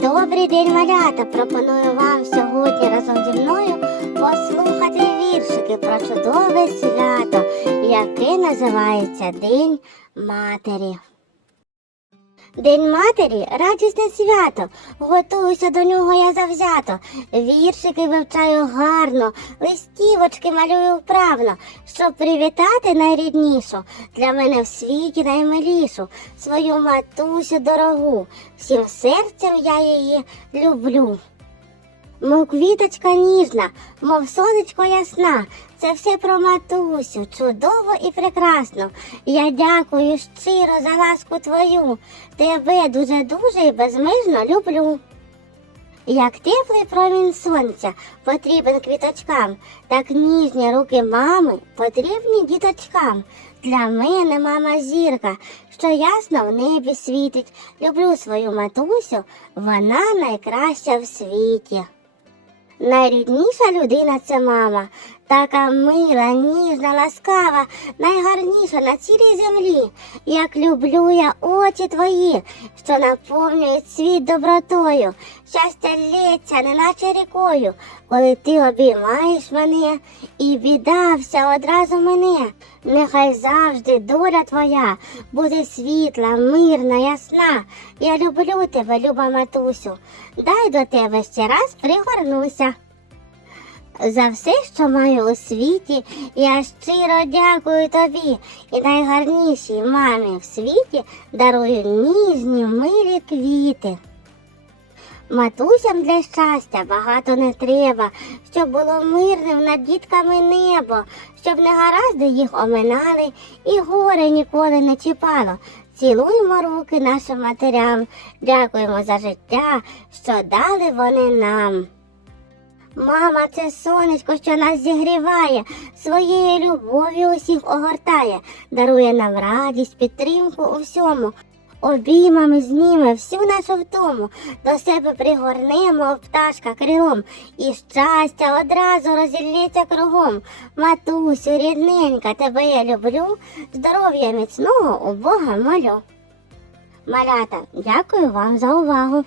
Добрий день, малята! Пропоную вам сьогодні разом зі мною послухати віршики про чудове свято, яке називається День Матері. День матері радісне свято. Готуюся до нього я завзято. Віршики вивчаю гарно, листівочки малюю вправно, щоб привітати найріднішу, для мене в світі наймилішу, свою матусю дорогу. Всім серцем я її люблю. Мов квіточка ніжна, мов сонечко ясна, це все про матусю, чудово і прекрасно. Я дякую щиро за ласку твою, тебе дуже-дуже і безмежно люблю. Як теплий промінь сонця потрібен квіточкам, так ніжні руки мами потрібні діточкам. Для мене мама зірка, що ясно в небі світить. Люблю свою матусю, вона найкраща в світі. Найрідніша людина це мама, така мила, ніжна, ласкава, найгарніша на цілій землі. Як люблю я очі твої, що наповнюють світ добротою, щастя лється, неначе рікою, коли ти обіймаєш мене, і біда вся одразу мене. Нехай завжди доля твоя буде світла, мирна, ясна. Я люблю тебе, люба матусю. Дай до тебе ще раз пригорнуся. За все, що маю у світі, я щиро дякую тобі і найгарнішій мамі в світі дарую ніжні милі квіти. Матусям для щастя багато не треба, щоб було мирним над дітками небо, щоб негаразди їх оминали і горе ніколи не чіпало. Цілуємо руки нашим матерям, дякуємо за життя, що дали вони нам. Мама, це сонечко, що нас зігріває, своєю любов'ю усіх огортає, дарує нам радість, підтримку у всьому. Обіймами зніме всю нашу втому, до себе пригорне, мов пташка крилом, і щастя одразу розілється кругом. Матусю, рідненька, тебе я люблю, здоров'я міцного у Бога молю. Малята, дякую вам за увагу.